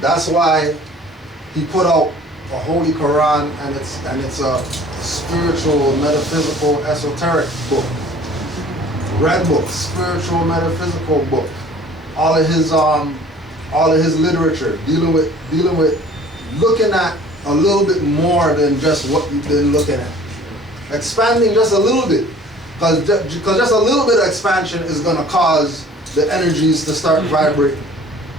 That's why he put out a Holy Quran, and it's a spiritual, metaphysical, esoteric book. Red book, spiritual, metaphysical book. All of his literature dealing with looking at a little bit more than just what you've been looking at. Expanding just a little bit, because just a little bit of expansion is going to cause the energies to start vibrating.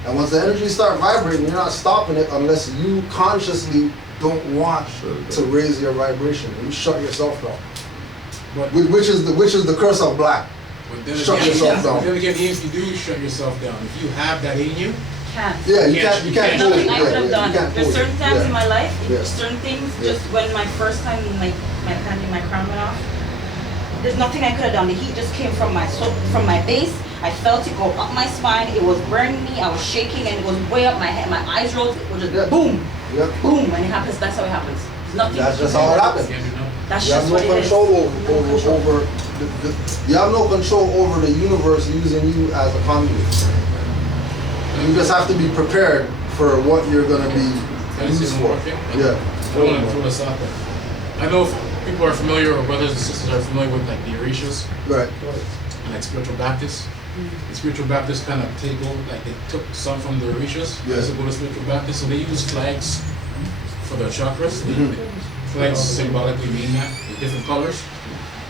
And once the energies start vibrating, you're not stopping it unless you consciously don't want to raise your vibration. You shut yourself down. But which is the curse of black. Shut yourself down. But then again, even if you do shut yourself down, if you have that in you, yeah, you can't. Nothing I could have done. There's certain times in my life, Yeah. certain things, just when my first time my crown went off, there's nothing I could have done. The heat just came from my base. I felt it go up my spine. It was burning me. I was shaking, and it was way up my head. My eyes rolled. It was just boom, boom, and it happens. That's how it happens. There's nothing. That's just how it happens. That's You have just no what it is. control over you have no control over the universe using you as a conduit. You just have to be prepared for what you're going to be used for. Yeah. I want to throw this out there. I know if people are familiar, or brothers and sisters are familiar with like the Orishas, Right. and like spiritual Baptists. The spiritual Baptists kind of take over, like they took some from the Orishas, as go to spiritual Baptists, so they use flags for their chakras. Flags symbolically mean that, with different colors.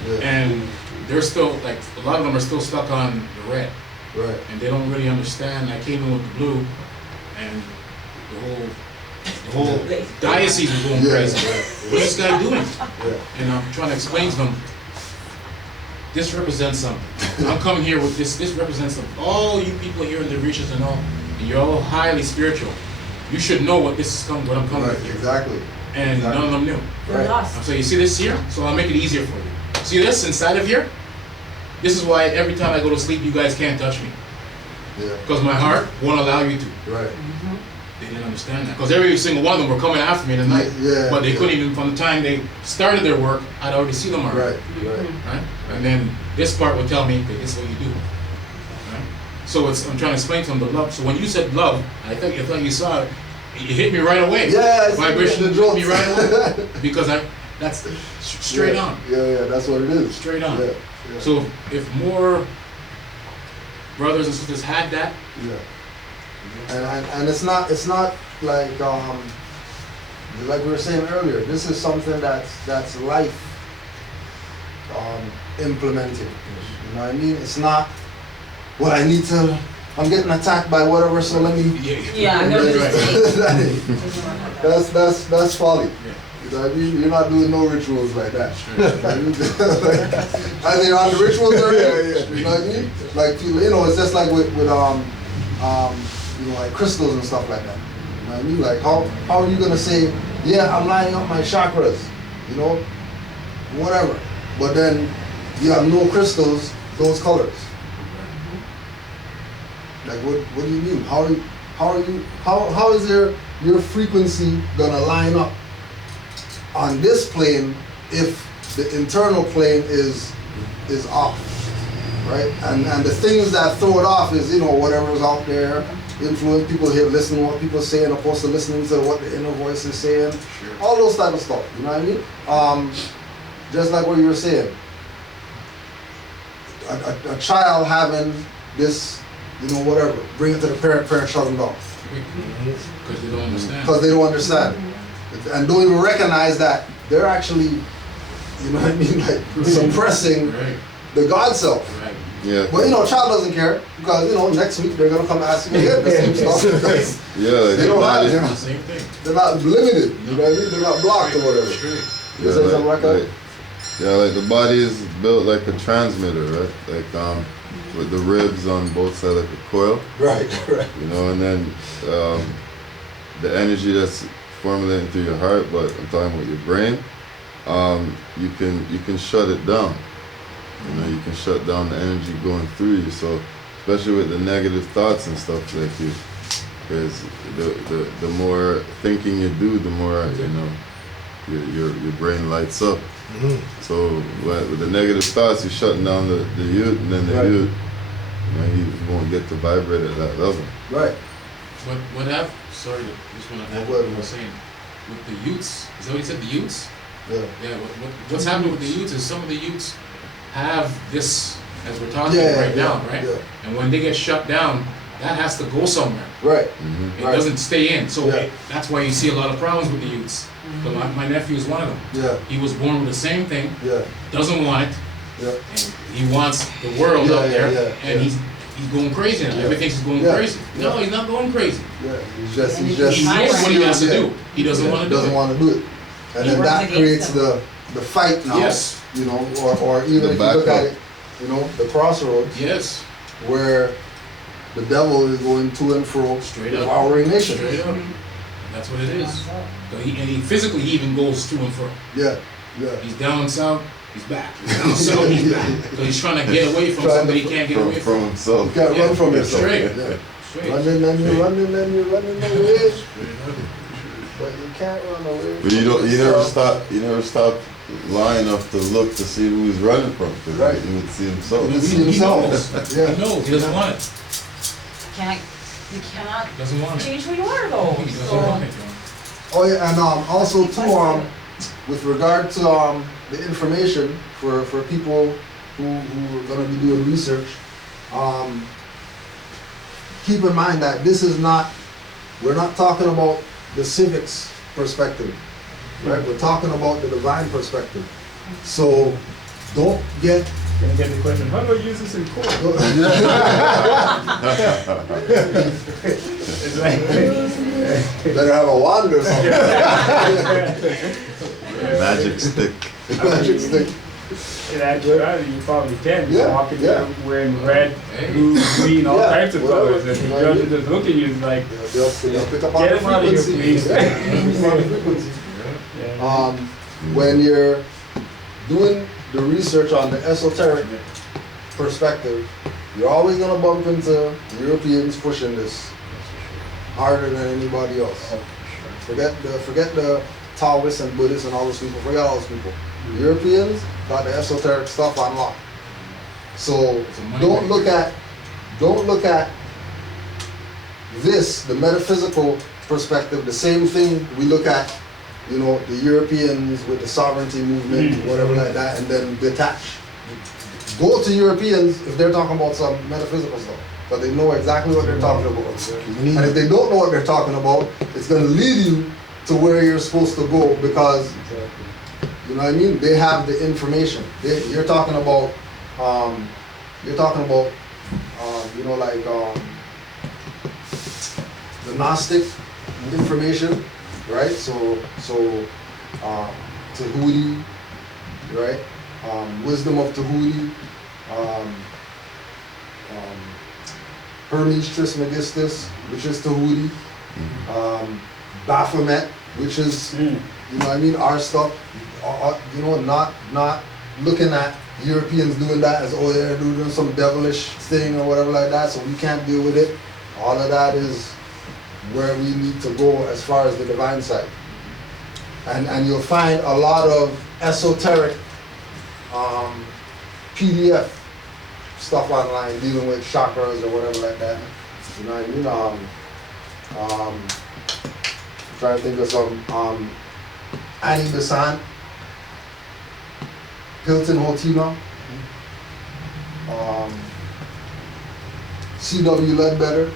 Yeah. And they're still, like, a lot of them are still stuck on the red. Right. And they don't really understand. I came in with the blue, and the whole diocese was going crazy. What's this guy doing? Yeah. And I'm trying to explain to them, this represents something. I'm coming here with this represents something. All you people here in the Orishas and all, and you're all highly spiritual. You should know what I'm coming with here. Exactly. And none of them knew. We're lost. So you see this here? So I'll make it easier for you. See this inside of here? This is why every time I go to sleep, you guys can't touch me. Yeah. Because my heart won't allow you to. Right. They didn't understand that. Because every single one of them were coming after me tonight. Yeah, but they couldn't even, from the time they started their work, I'd already seen them already. Right? And then this part would tell me, okay, this is what you do. Right? So I'm trying to explain to them the love. So when you said love, I thought you saw it. It hit me right away. Yeah, vibration hit me right away. Because that's straight on. Yeah, that's what it is. Straight on. Yeah. So if more brothers and sisters had that, and it's not like we were saying earlier. This is something that's life implemented. You know what I mean? It's not what I need to. I'm getting attacked by whatever, so let me. Yeah, I know That's folly. Yeah. You know what I mean? You're not doing no rituals like that. I think on the rituals are you know what I mean? Like people, it's just like with like crystals and stuff like that. You know what I mean? Like how are you gonna say, yeah, I'm lining up my chakras, whatever. But then you have no crystals, those colors. Like what do you mean? How is your frequency gonna line up on this plane if the internal plane is off, right? And the things that throw it off is whatever's out there, influence people here, listening to what people are saying, opposed to listening to what the inner voice is saying, all those type of stuff. You know what I mean? Just like what you were saying, a child having this, whatever, bring it to the parent shut them down. Because they don't understand. Because they don't understand. And don't even recognize that they're actually, like suppressing the God self. Right. Yeah. But a child doesn't care because next week they're gonna come ask you again the same stuff because they don't have Same thing. They're not limited. You know what I mean? They're not blocked or whatever. You say something like that? Yeah, like the body is built like a transmitter, right? Like with the ribs on both sides like a coil. Right. And then the energy that's formulating through your heart, but I'm talking about your brain, you can shut it down. You can shut down the energy going through you. So especially with the negative thoughts and stuff because the more thinking you do, the more your brain lights up. Mm-hmm. So with the negative thoughts, you're shutting down the youth, and then the youth, he won't get to vibrate at that level. Right. what I've, sorry, just want to add what you were saying. With the youths, is that what you said, the youths? Yeah. Yeah, what's happening with the youths is some of the youths have this, as we're talking now, right? Yeah. And when they get shut down, that has to go somewhere. Right. It doesn't stay in. So that's why you see a lot of problems with the youths. So my nephew is one of them. Yeah. He was born with the same thing, Yeah. doesn't want it, Yeah. and he wants the world out there, and he's going crazy now. Yeah. Everything is going crazy. No, he's not going crazy. Yeah. He's just He knows what he has to do. He doesn't want to do Doesn't it. want to do it. And then that creates the fight now. Yes. You know, or even The if you look at backup. it, you know, the crossroads Yes. where the devil is going to and fro, Straight up. devouring nations. Straight up. That's what it is. So he physically he even goes to and fro. Yeah. Yeah. He's down south, he's back. He's down south, he's back. So he's trying to get away from somebody he can't get away From from. himself. You can't run from yourself. Straight. Yeah. Straight. Running and you're running and you're running away. But you can't run away. But you never stop long enough to look to see who he's running from, because Right. you would see himself. You see He himself. knows. Yeah. He knows. He doesn't want it. You cannot He doesn't want it. change who you are though. He doesn't So, want it. Oh yeah, and also too, with regard to the information for people who are gonna be doing research, keep in mind that this is not, we're not talking about the civics perspective, right? We're talking about the divine perspective. So don't get Gonna get the question, how do I use this in court? It's like, better have a wand or something. Magic stick. Magic stick. in actuality, you probably can. Yeah, You're walking yeah. there wearing red, blue, green, all Yeah, types of whatever. colors. And the judge is just looking at you and like, They'll pick up on Get the him out of here, frequency. please. Yeah, pick up on the frequency. yeah. When you're doing the research on the esoteric perspective, you're always gonna bump into Europeans pushing this harder than anybody else. Forget the Taoists and Buddhists and all those people. Forget all those people. Europeans got the esoteric stuff on lock. So don't look at this, the metaphysical perspective, the same thing we look at, you know, the Europeans with the sovereignty movement, whatever like that, and then detach. Go to Europeans if they're talking about some metaphysical stuff, but they know exactly what they're talking about. And if they don't know what they're talking about, it's going to lead you to where you're supposed to go because, you know what I mean? They have the information. You're talking about, you know, like the Gnostic information, right? So Tahuti, right? Wisdom of Tahuti, Hermes Trismegistus, which is Tahuti, Baphomet, which is, you know what I mean, our stuff, you know, not looking at Europeans doing that as, oh, they're doing some devilish thing or whatever like that, so we can't deal with it. All of that is where we need to go as far as the divine side. And you'll find a lot of esoteric PDF stuff online dealing with chakras or whatever like that. You know what I mean? I'm trying to think of some Annie Besant, Hilton Hotima, C.W. Ledbetter.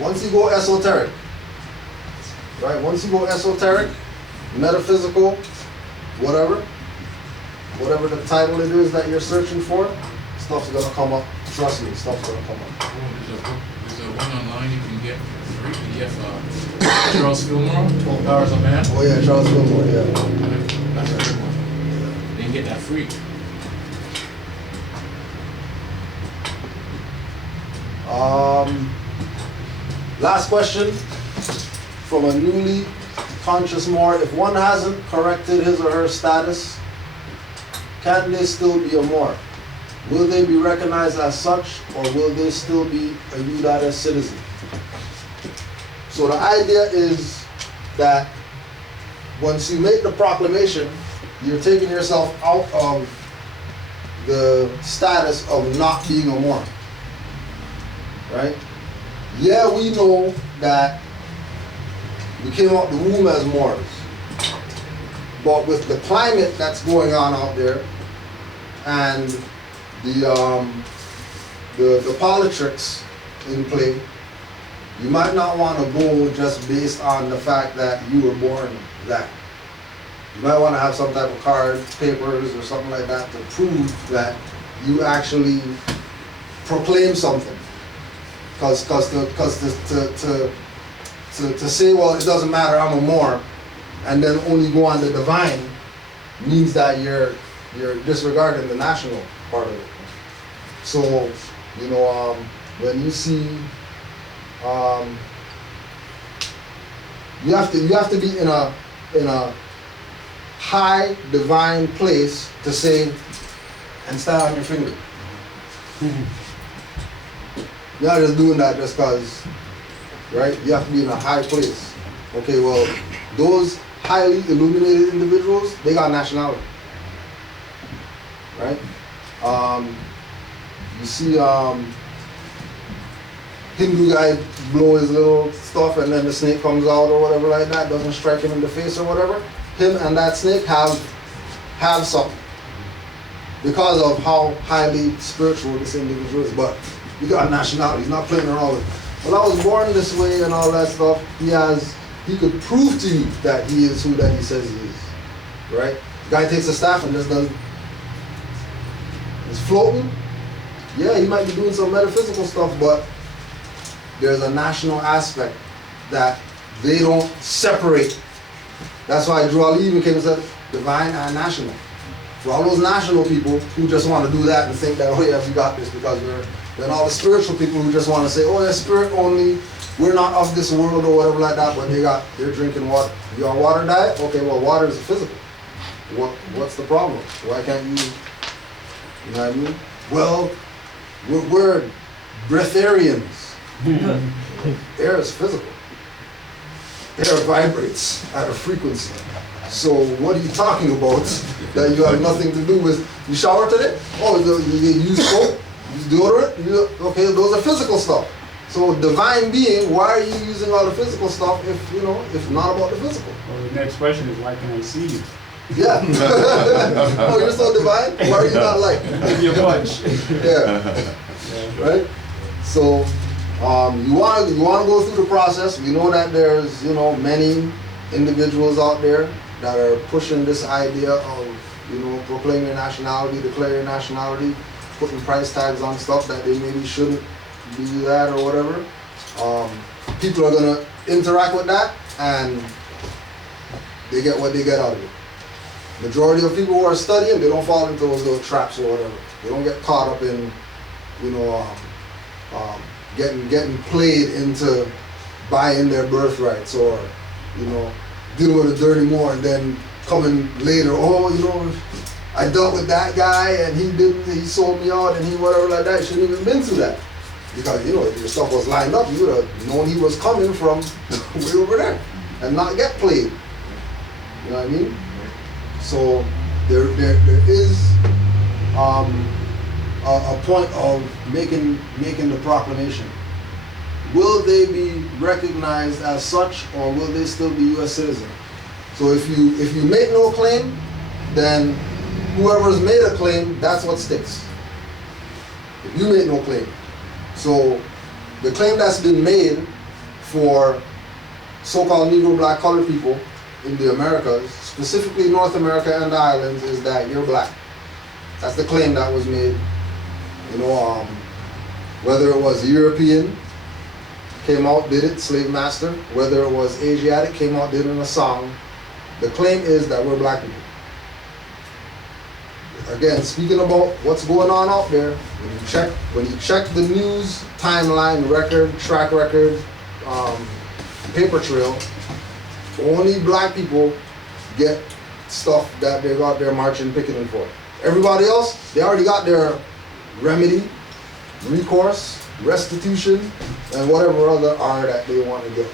Once you go esoteric, right? Once you go esoteric, metaphysical, whatever the title it is that you're searching for, stuff's gonna come up. Trust me, stuff's gonna come up. There's a one online you can get for free PDF. Charles Fillmore, 12 Hours a Man. Oh yeah, Charles Fillmore, yeah. That's a good one. You can get that free. Last question from a newly conscious Moor. If one hasn't corrected his or her status, can they still be a Moor? Will they be recognized as such, or will they still be a United citizen? So the idea is that once you make the proclamation, you're taking yourself out of the status of not being a Mormon, right? Yeah, we know that we came out the womb as Moors, but with the climate that's going on out there and the politics in play, you might not want to go just based on the fact that you were born that. You might want to have some type of card, papers, or something like that to prove that you actually proclaim something. Because to say, well, it doesn't matter, I'm a Moor, and then only go on the divine, means that you're disregarding the national part of it. So, you know, when you see, you have to be in a high divine place to say, and stand on your finger. You're not just doing that just because, right? You have to be in a high place. Okay, well, those highly illuminated individuals, they got nationality, right? You see Hindu guy blow his little stuff and then the snake comes out or whatever like that, doesn't strike him in the face or whatever. Him and that snake have something because of how highly spiritual this individual is. But he got nationality, he's not playing around with it. Well, I was born this way and all that stuff. He could prove to you that he is who that he says he is, right? The guy takes a staff and just does, it's floating. Yeah, he might be doing some metaphysical stuff, but there's a national aspect that they don't separate. That's why Drew Ali even came and said divine and national. For all those national people who just want to do that and think that, oh yeah, we got this because we're, then all the spiritual people who just want to say, oh yeah, spirit only, we're not of this world or whatever like that, but they're drinking water. You on water diet? Okay, well, water is physical. What's the problem? Why can't you know what I mean? Well, we're breatharians. Air is physical. Air vibrates at a frequency. So what are you talking about that you have nothing to do with? You shower today? Oh, you use soap, use deodorant? Okay, those are physical stuff. So divine being, why are you using all the physical stuff if not about the physical? Well, the next question is, why can I see you? Yeah. Oh, you're so divine? Why are you not like? Your bunch. Yeah. Right? So you want to go through the process. We know that there's many individuals out there that are pushing this idea of proclaiming nationality, declaring nationality, putting price tags on stuff that they maybe shouldn't do that or whatever. People are gonna interact with that and they get what they get out of it. Majority of people who are studying, they don't fall into those little traps or whatever. They don't get caught up in getting played into buying their birthrights or dealing with a dirty Moor and then coming later, I dealt with that guy and he sold me out and he whatever like that. You shouldn't even been through that. Because if your stuff was lined up, you would have known he was coming from way over there and not get played. You know what I mean? So there is a point of making the proclamation. Will they be recognized as such, or will they still be U.S. citizens? So if you make no claim, then whoever's made a claim, that's what sticks. If you make no claim. So the claim that's been made for so-called Negro, black, colored people in the Americas, specifically North America and the islands, is that you're black. That's the claim that was made. Whether it was European, came out, did it, slave master, whether it was Asiatic, came out, did it in a song. The claim is that we're black people. Again, speaking about what's going on out there, when you check the news timeline, record, track record, paper trail, only black people get stuff that they're out there marching, picketing for. Everybody else, they already got their remedy, recourse, restitution, and whatever other R that they want to get.